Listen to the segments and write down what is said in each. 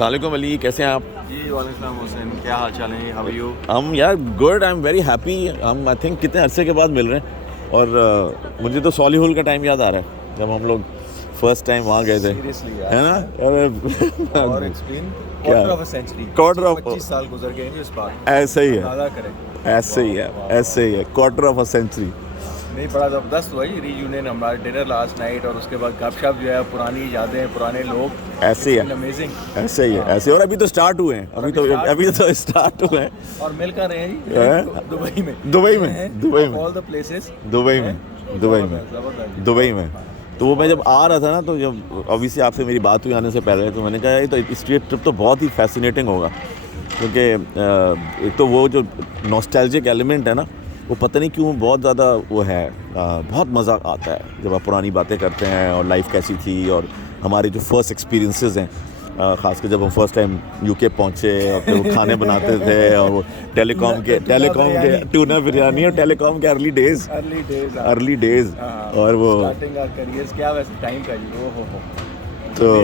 अस्सलाम अली, कैसे हैं आप? जी वालेकुम हुसैन, क्या हाल चाल है? How are you? हम यार good, I am very happy. हम आई थिंक कितने अरसे के बाद मिल रहे हैं और मुझे तो सॉलिहुल का टाइम याद आ रहा है जब हम लोग फर्स्ट टाइम वहाँ गए थे, सीरियसली है ना? और explain quarter of a century, Quarter of- 25 साल गुजर गए हैं इस बार। ऐसे ही है, अंदाजा करें। ऐसे ही है, ऐसे ही है, क्वार्टर ऑफ अ सेंचुरी। नहीं, बड़ा ज़बरदस्त हुआ ये रीयूनियन, हमारा डिनर लास्ट नाइट और उसके बाद गपशप जो है, पुरानी यादें, पुराने लोग, ऐसे ही है, अमेजिंग। ऐसे ही है, ऐसे। और अभी तो स्टार्ट हुए हैं, अभी तो स्टार्ट हुए हैं। और मिल कर रहे हैं जी हैं? दुबई में, दुबई में ऑल द प्लेसेस, दुबई में ज़बरदस्त। दुबई में। तो वो मैं जब आ रहा था ना, तो जब अभी से आपसे मेरी बात हुई आने से पहले, तो मैंने कहा ये तो इस ट्रिप तो बहुत ही फैसिनेटिंग होगा, क्योंकि एक तो वो जो नॉस्टैल्जिक एलिमेंट है ना, वो पता नहीं क्यों बहुत ज़्यादा वो है। बहुत मज़ा आता है जब आप पुरानी बातें करते हैं और लाइफ कैसी थी और हमारे जो फर्स्ट एक्सपीरियंसेस हैं, ख़ासकर जब हम फर्स्ट टाइम यूके पहुँचे और फिर वो खाने बनाते थे और वो टेलीकॉम के टूना बिरयानी और टेलीकॉम के अर्ली डेज़ और वो स्टार्टिंग आवर करियर्स, क्या वैसे टाइम का जी, ओ हो तो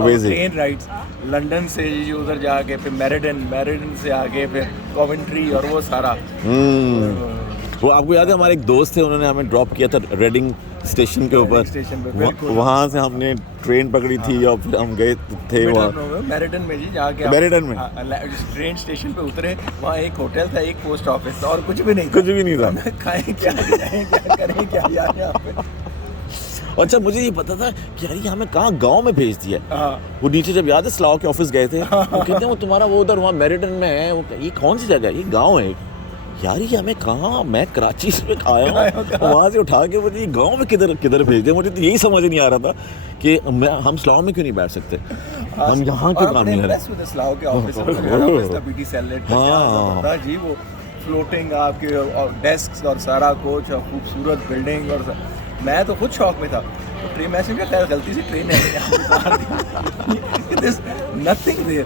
अमेजिंग। ट्रेन राइड्स लंदन से जी उधर जाके फिर मेरिडन से आगे फिर कॉवेंट्री और वो सारा। वो आपको याद है, हमारे एक दोस्त थे, उन्होंने हमें ड्रॉप किया था रेडिंग स्टेशन के ऊपर, वहाँ से हमने ट्रेन पकड़ी थी और फिर हम गए थे वहाँ मेरिडन में जी, जाके मेरिडन में ट्रेन स्टेशन पे उतरे, वहाँ एक होटल था, एक पोस्ट ऑफिस था और कुछ भी नहीं था। खाएं क्या, क्या करें क्या यार यहाँ पे। अच्छा, मुझे ये पता था कि यार ये हमें कहाँ गांव में भेज दिया। वो नीचे जब याद है स्लाव के ऑफिस गए थे, वो कहते हैं वो तुम्हारा वो उधर वहाँ मेरिडन में है, वो ये कौन सी जगह है? ये गांव है यार, ये हमें कहाँ, मैं कराची से आया हूँ, वहाँ से उठा के मुझे गांव में किधर भेज दे। मुझे तो यही समझ नहीं आ रहा था कि हम स्लाव में क्यों नहीं बैठ सकते, हम यहाँ क्यों काम नहीं कर रहे। जी वो फ्लोटिंग आपके डेस्क और सारा कोच और खूबसूरत बिल्डिंग, और मैं तो खुद शौक में था। तो ट्रेन में खैर गलती से ट्रेन है नथिंग देयर,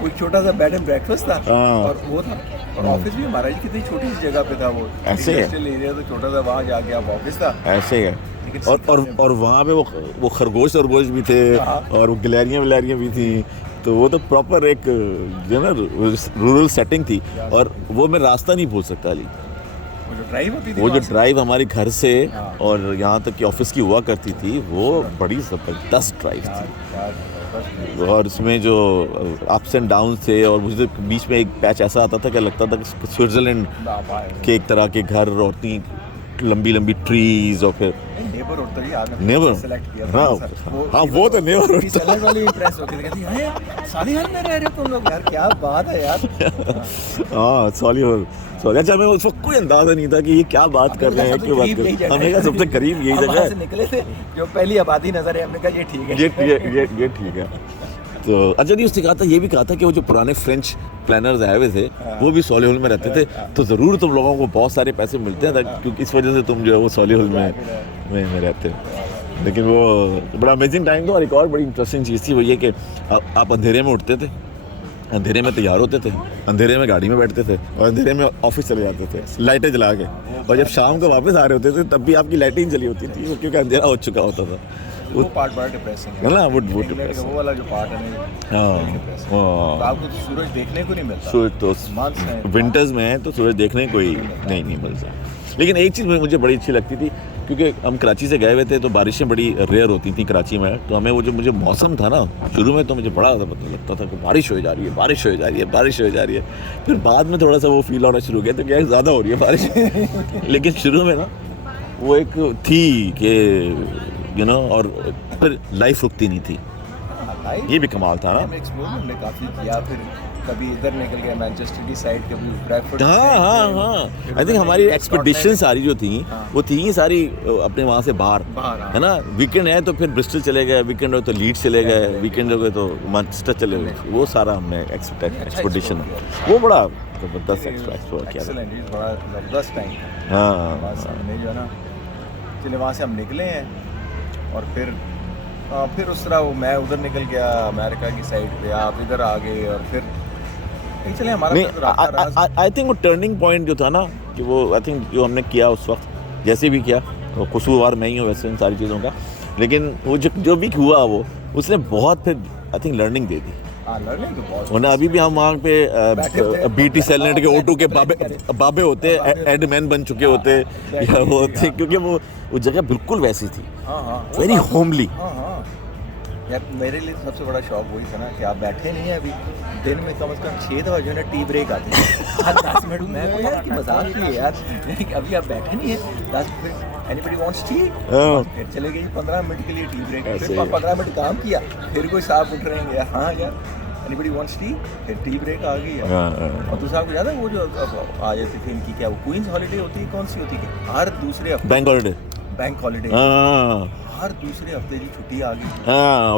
कोई छोटा सा बेड एंड ब्रेकफास्ट था और वो था, और ऑफिस भी हमारा जी कितनी छोटी सी जगह पे था, वो ऐसे है एरिया तो छोटा सा, वहाँ जाके आप ऑफिस था, ऐसे है। और वहाँ पे वो खरगोश भी थे और वो गिलहरियाँ भी थी, तो वो तो प्रॉपर एक जो ना रूरल सेटिंग थी। और वो मैं रास्ता नहीं भूल सकता अली, वो जो ड्राइव हमारे घर से और यहाँ तक कि ऑफिस की हुआ करती थी, वो बड़ी ज़बरदस्त ड्राइव थी। और उसमें जो अप्स एंड डाउन थे, और मुझे बीच में एक पैच ऐसा आता था कि लगता था कि स्विट्ज़रलैंड के एक तरह के घर और इतनी लंबी ट्रीज, और फिर नेबर हाँ वो तो नेबर क्या बात है यार। हाँ सॉलिहुल। अच्छा, हमें उस वक्त कोई अंदाजा नहीं था कि ये क्या बात कर रहे हैं, क्यों बात कर रहे हैं। हमने कहा सबसे करीब यही जगह है, निकले थे जो पहली आबादी नजर है, हमने कहा ये ठीक है, ये ठीक है। तो अच्छा नहीं, उसने कहा था, ये भी कहा था कि वो जो पुराने फ्रेंच प्लानर्स आए हुए थे, वो भी सॉलिहुल में रहते थे, तो ज़रूर तुम लोगों को बहुत सारे पैसे मिलते हैं, क्योंकि इस वजह से तुम जो है वो सॉलिहुल में रहते हो। लेकिन वो बड़ा अमेजिंग टाइम था। और एक और बड़ी इंटरेस्टिंग चीज़ थी, वो ये कि आप अंधेरे में उठते थे, अंधेरे में तैयार होते थे, अंधेरे में गाड़ी में बैठते थे और अंधेरे में ऑफिस चले जाते थे लाइटें जला के, और जब शाम को वापस आ रहे होते थे तब भी आपकी लाइटें जली होती थी, क्योंकि अंधेरा हो चुका होता था। वो पार्ट बड़ा डिप्रेसिंग है ना, वो वाला जो पार्ट है, तो आपको तो सूरज देखने को नहीं मिलता। सूरज तो विंटर्स में है तो सूरज देखने को ही नहीं मिलता। लेकिन एक चीज़ मुझे बड़ी अच्छी लगती थी, क्योंकि हम कराची से गए हुए थे, तो बारिशें बड़ी रेयर होती थी कराची में, तो हमें वो जो मुझे मौसम था ना, शुरू में तो मुझे बड़ा ज़्यादा पता लगता था कि बारिश हो जा रही है, फिर बाद में थोड़ा सा वो फील होना शुरू हो गया तो क्या ज़्यादा हो रही है बारिश लेकिन शुरू में ना वो एक थी कि और फिर लाइफ रुकती नहीं थी, ये भी कमाल था ना। हमने काफ़ी किया, फिर कभी इधर निकल गया मैनचेस्टर की साइड, कभी ब्रैडफोर्ड। हाँ आई थिंक हमारी एक्सपेडिशन सारी जो थी वो थी सारी अपने वहाँ से बाहर, है ना। वीकेंड है तो फिर ब्रिस्टल चले गए, वीकेंड हो तो लीड्स चले गए, वीकेंड हो गए तो मैनचेस्टर चले गए, वो सारा हमने एक्सपेडिशन, वो बड़ा ज़बरदस्त एक्सप्लोर किया था, बड़ा ज़बरदस्त टाइम। हाँ जो है ना, चलिए वहाँ से हम निकले हैं और फिर उस तरह वो मैं उधर निकल गया अमेरिका की साइड पे, आप इधर आ गए, और फिर चले हमारा आई थिंक वो टर्निंग पॉइंट जो था ना, कि वो आई थिंक जो हमने किया उस वक्त, जैसे भी किया, तो कसूरवार मैं ही हूँ वैसे इन सारी चीज़ों का, लेकिन वो जो भी हुआ वो उसने बहुत फिर I think learning they the. Learning तो बहुत वरना अभी भी हम वहाँ पे बैठे होते हैं। BT सेलनेट के O2 के बाबे होते, एडमैन बन चुके होते या वो होते, क्योंकि वो जगह बिल्कुल वैसी थी, हाँ वेरी होमली। हाँ यार मेरे लिए तो सबसे बड़ा शौक वही था ना कि आप बैठे नहीं है अभी, दिन में कम से कम 6 दफा जो है ना टी ब्रेक आती है। हर 10 मिनट में को यार कि मजाक ही है यार, अभी आप बैठे नहीं है 10 मिनट, एनीबडी वांट्स टी, फिर चले गए 15 मिनट के लिए टी ब्रेक, फिर 15 मिनट काम किया, फिर कोई साहब उठ रहे हैं यार, हाँ यार एनीबडी वांट्स टी, फिर टी ब्रेक आ गई है। और दूसरा आपको याद है वो जो आ जाती थी इनकी, क्या वो क्वींस हॉलीडे होती है, कौन सी होती है, हर दूसरे हफ्ते बैंक हॉलीडे, बैंक हॉलीडे, हर दूसरे हफ्ते जी छुट्टी आ गई,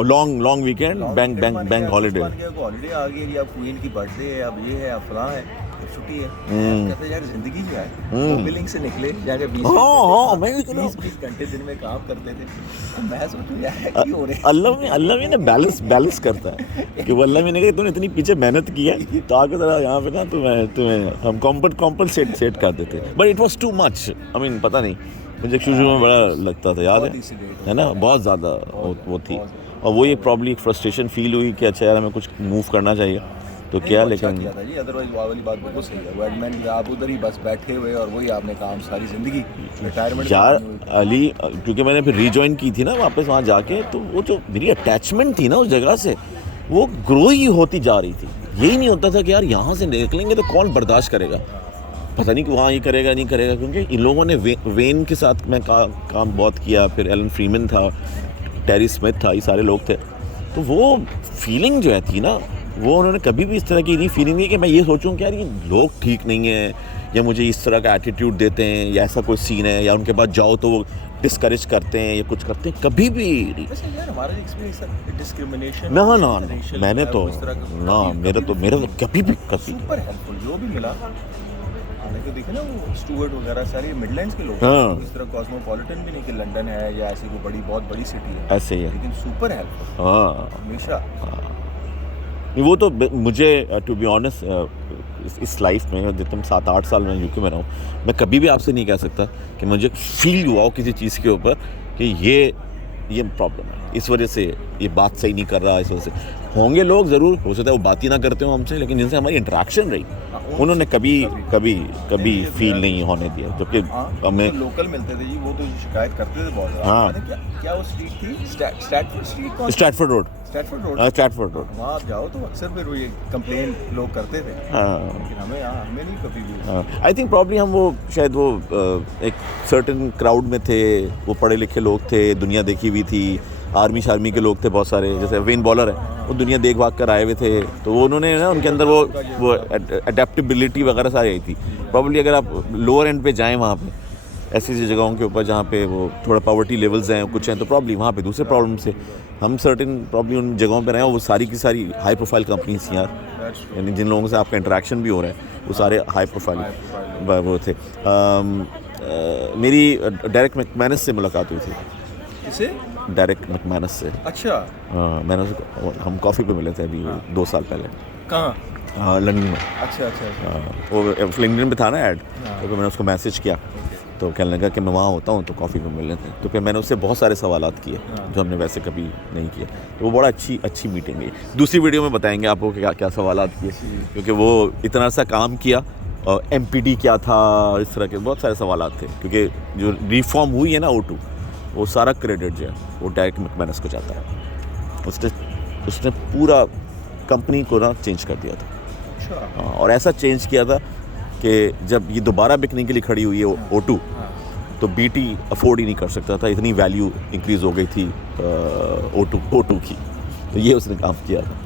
long weekend, bank holiday holiday आ गई जी, अब क्वीन की बर्थडे है, अब ये है, अब फलां है, अब छुट्टी है। कहते यार जिंदगी जो है वो बिलिंग से निकले, जाके 20 घंटे दिन में काम करते थे, तो मैं सोचूं यार क्या हो रहा है। अल्लाह भी ना बैलेंस करता है कि वो अल्लाह भी ने कहा तूने इतनी पीछे मेहनत की है तो आगे जरा यहाँ पे ना तुम्हें हम कॉम्पनसेट कर देते, but it was too much. I mean पता नहीं, मुझे शुरू में बड़ा लगता था, याद है ना, बहुत ज़्यादा वो थी, और वो ये प्रॉब्ली एक फ्रस्ट्रेशन फील हुई कि अच्छा यार हमें कुछ मूव करना चाहिए, तो क्या, लेकिन अदरवाइज वो वाली बात बिल्कुल सही है, वो एडमिन आप उधर ही बस बैठे हुए और वही आपने काम सारी जिंदगी, रिटायरमेंट यार अली, क्योंकि मैंने फिर रीजॉइन की थी ना वापस वहाँ जाके, तो वो जो मेरी अटैचमेंट थी ना उस जगह से, वो ग्रो ही होती जा रही थी। यही नहीं होता था कि यार यहाँ से निकलेंगे तो कौन बर्दाश्त करेगा, पता नहीं कि वहाँ ये करेगा नहीं करेगा, क्योंकि इन लोगों ने वेन के साथ मैं काम बहुत किया, फिर एलन फ्रीमैन था, टेरी स्मिथ था, ये सारे लोग थे, तो वो फीलिंग जो है थी ना, वो उन्होंने कभी भी इस तरह की नहीं फीलिंग नहीं कि मैं ये सोचूं कि यार ये लोग ठीक नहीं है, या मुझे इस तरह का एटीट्यूड देते हैं, या ऐसा कोई सीन है, या उनके पास जाओ तो वो डिस्करेज करते हैं या कुछ करते हैं, कभी भी ना मैंने तो ना, मेरा तो कभी भी सुपर हेल्पफुल जो भी मिला। हालांकि देखिए ना वो स्टूअर्ट वगैरह सारे मिडलैंड्स के लोग, इस तरह कॉस्मोपॉलिटन भी नहीं कि लंदन है या ऐसी कोई बड़ी बहुत बड़ी सिटी है, ऐसे ही है, लेकिन सुपर हेल्पफुल हमेशा। वो तो मुझे टू बी ऑनेस्ट इस लाइफ में जितने 7-8 साल में यूके में रहा हूँ, मैं कभी भी आपसे नहीं कह सकता कि मुझे फील हुआ हो किसी चीज़ के ऊपर कि ये प्रॉब्लम है, इस वजह से ये बात सही नहीं कर रहा, इस वजह से। होंगे लोग ज़रूर, हो सकता है वो बात ही ना करते हो हमसे, लेकिन जिनसे हमारी इंटरेक्शन रही उन्होंने कभी फील नहीं होने दिया, जबकि हमें तो लोकल मिलते थे जी, वो तो शिकायत करते थे बहुत। हाँ, क्या वो स्ट्रीट थी, स्ट्रैटफोर्ड रोड, वहाँ आप जाओ तो अक्सर फिर वो ये कंप्लेन लोग करते थे, लेकिन हमें नहीं कभी भी। आई थिंक प्रॉब्ली हम वो शायद वो एक सर्टेन क्राउड में थे, वो पढ़े लिखे लोग थे, दुनिया देखी हुई थी, आर्मी के लोग थे बहुत सारे, जैसे वेन बॉलर है, वो दुनिया देख भाग कर आए हुए थे, तो वो उन्होंने ना उनके अंदर वो अडेप्टेबिलिटी वगैरह सारी आई थी। प्रॉब्ली अगर आप लोअर एंड पे जाएं वहाँ पे ऐसी जगहों के ऊपर जहाँ पे वो थोड़ा पॉवर्टी लेवल्स हैं कुछ हैं, तो प्रॉब्ली वहाँ पे दूसरे प्रॉब्लम से हम सर्टेन प्रॉब्ली उन जगहों पे रहे हैं, वो सारी की सारी हाई प्रोफाइल कंपनीज थी यार, यानी जिन लोगों से आपका इंटरेक्शन भी हो रहा है वो सारे हाई प्रोफाइल वो थे। मेरी डायरेक्ट मैकमैनस से मुलाकात हुई थी। किसे? डायरेक्ट मैकमैनस से। अच्छा। मैंने हम कॉफ़ी पे मिले थे अभी 2 साल पहले। कहाँ? लंदन में। अच्छा। वो लिंक्डइन पे था ना ऐड, तो मैंने उसको मैसेज किया, तो कहने लगा कि मैं वहाँ होता हूँ, तो कॉफ़ी पे मिलने थे। तो फिर मैंने उससे बहुत सारे सवालात किए जो हमने वैसे कभी नहीं किए, तो वो बड़ा अच्छी मीटिंग गई। दूसरी वीडियो में बताएंगे आपको कि क्या सवालात किए, क्योंकि वो इतना सा काम किया, और MPD क्या था, इस तरह के बहुत सारे सवालात थे, क्योंकि जो रिफॉर्म हुई है ना O2, वो सारा क्रेडिट जो है वो डायरेक्ट मैकमैनस को जाता है। उसने पूरा कंपनी को ना चेंज कर दिया था। अच्छा। और ऐसा चेंज किया था कि जब ये दोबारा बिकने के लिए खड़ी हुई है O2, तो BT अफोर्ड ही नहीं कर सकता था, इतनी वैल्यू इंक्रीज़ हो गई थी O2 की, तो ये उसने काम किया था।